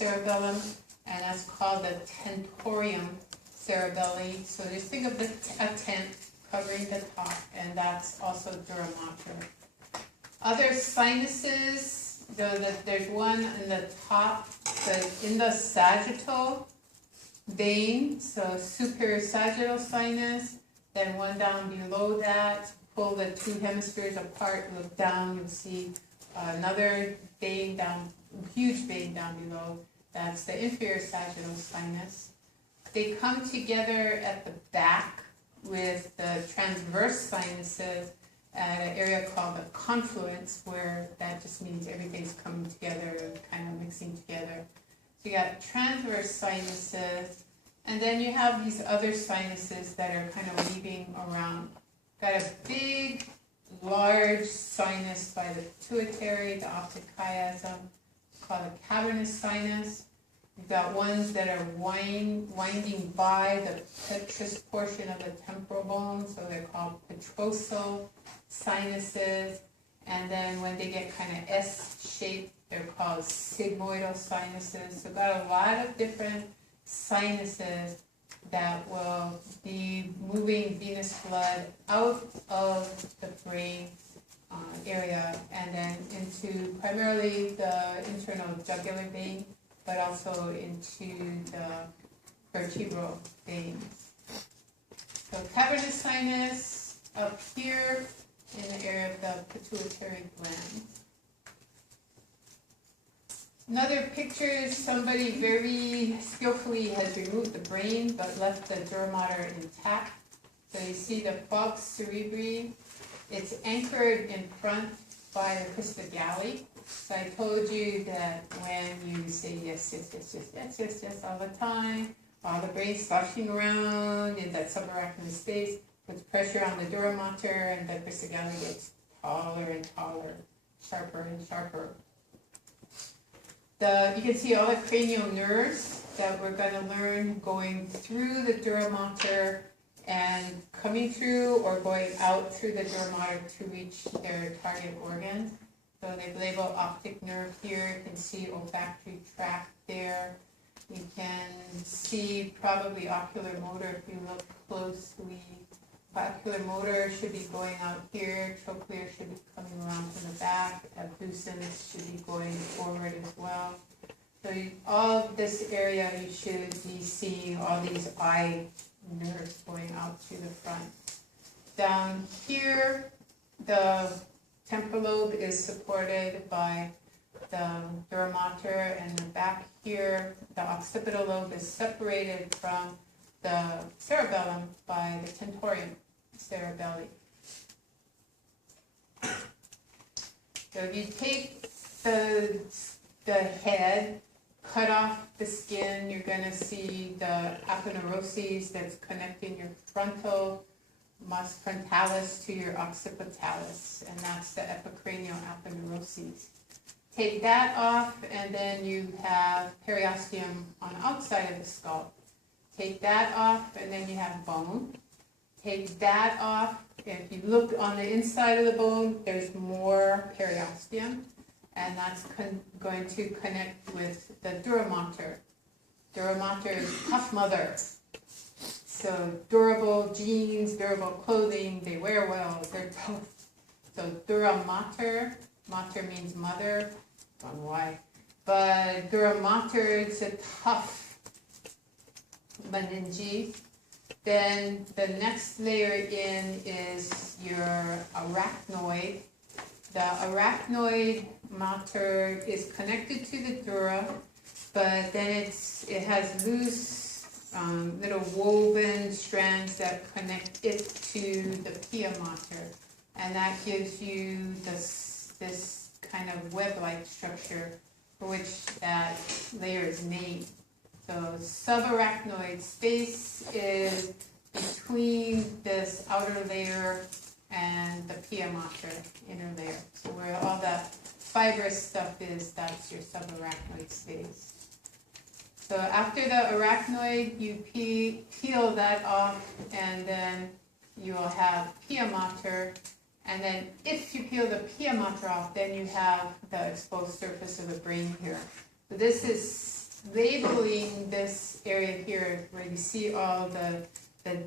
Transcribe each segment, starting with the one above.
cerebellum, and that's called the tentorium cerebelli. So just think of a tent covering the top, and that's also dura mater. Other sinuses, there's one in the top, in the sagittal vein, so superior sagittal sinus, then one down below that. Pull the two hemispheres apart, look down, you'll see another vein down, huge vein down below. That's the inferior sagittal sinus. They come together at the back with the transverse sinuses at an area called the confluence, where that just means everything's coming together, kind of mixing together. So you got transverse sinuses, and then you have these other sinuses that are kind of weaving around. Got a big, large sinus by the pituitary, the optic chiasm, called a cavernous sinus. You've got ones that are winding by the petrous portion of the temporal bone, so they're called petrosal sinuses. And then when they get kind of S-shaped, they're called sigmoidal sinuses. So got a lot of different sinuses that will be moving venous blood out of the brain area and then into primarily the internal jugular vein, but also into the vertebral veins. So cavernous sinus up here in the area of the pituitary gland. Another picture is somebody very skillfully has removed the brain but left the dura mater intact. So you see the falx cerebri. It's anchored in front by the crista galli. So I told you that when you say yes, yes, yes, yes, yes, yes, yes all the time, while the brain's sloshing around in that subarachnoid space, puts pressure on the dura mater, and the crista galli gets taller and taller, sharper and sharper. You can see all the cranial nerves that we're going to learn going through the dura mater and coming through or going out through the dura mater to reach their target organ. So they've labeled optic nerve here. You can see olfactory tract there. You can see probably ocular motor if you look closely. Ocular motor should be going out here. Trochlear should be coming around from the back. Abducens should be going forward as well. So all this area, you should be seeing all these eye nerves going out to the front. Down here, the temporal lobe is supported by the dura mater, and the back here, the occipital lobe is separated from the cerebellum by the tentorium cerebelli. So if you take the head, cut off the skin, you're going to see the aponeuroses that's connecting your frontal mus frontalis to your occipitalis, and that's the epicranial aponeuroses. Take that off, and then you have periosteum on the outside of the skull. Take that off, and then you have bone. Take that off. If you look on the inside of the bone, there's more periosteum, and that's going to connect with the dura mater. Dura mater is tough mother. So durable jeans, durable clothing, they wear well, they're tough. So dura mater, mater means mother, I don't know why. But dura mater, it's a tough meninges. Then the next layer in is your arachnoid. The arachnoid mater is connected to the dura, but then it has loose little woven strands that connect it to the pia mater, and that gives you this kind of web-like structure for which that layer is made. So subarachnoid space is between this outer layer and the pia mater, inner layer. So where all that fibrous stuff is, that's your subarachnoid space. So after the arachnoid, you peel that off, and then you will have pia mater. And then if you peel the pia mater off, then you have the exposed surface of the brain here. So this is labeling this area here where you see all the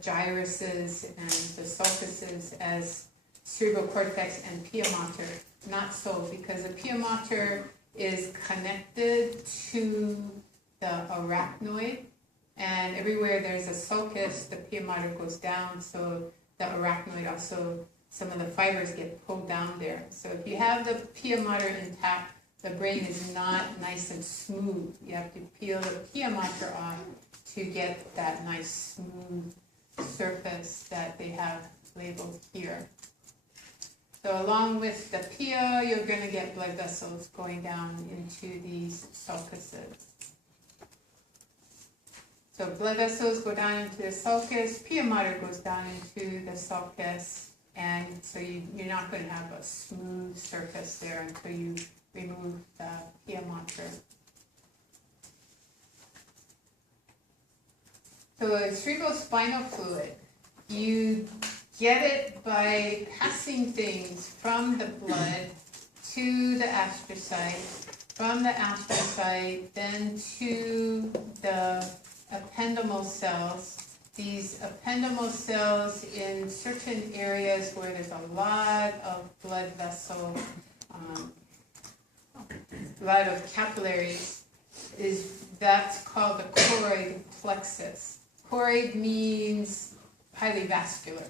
gyruses and the sulcuses as cerebral cortex and pia mater. Not so, because the pia mater is connected to the arachnoid, and everywhere there's a sulcus, the pia mater goes down, so the arachnoid also, some of the fibers get pulled down there. So if you have the pia mater intact, the brain is not nice and smooth. You have to peel the pia mater off to get that nice smooth surface that they have labeled here. So along with the pia, you're going to get blood vessels going down into these sulcuses. So blood vessels go down into the sulcus, pia mater goes down into the sulcus, and so you're not going to have a smooth surface there until you remove the pia mater. So cerebrospinal fluid, you get it by passing things from the blood to the astrocyte, from the astrocyte then to the ependymal cells. These ependymal cells in certain areas where there's a lot of blood vessel, a lot of capillaries, that's called the choroid plexus. Choroid means highly vascular.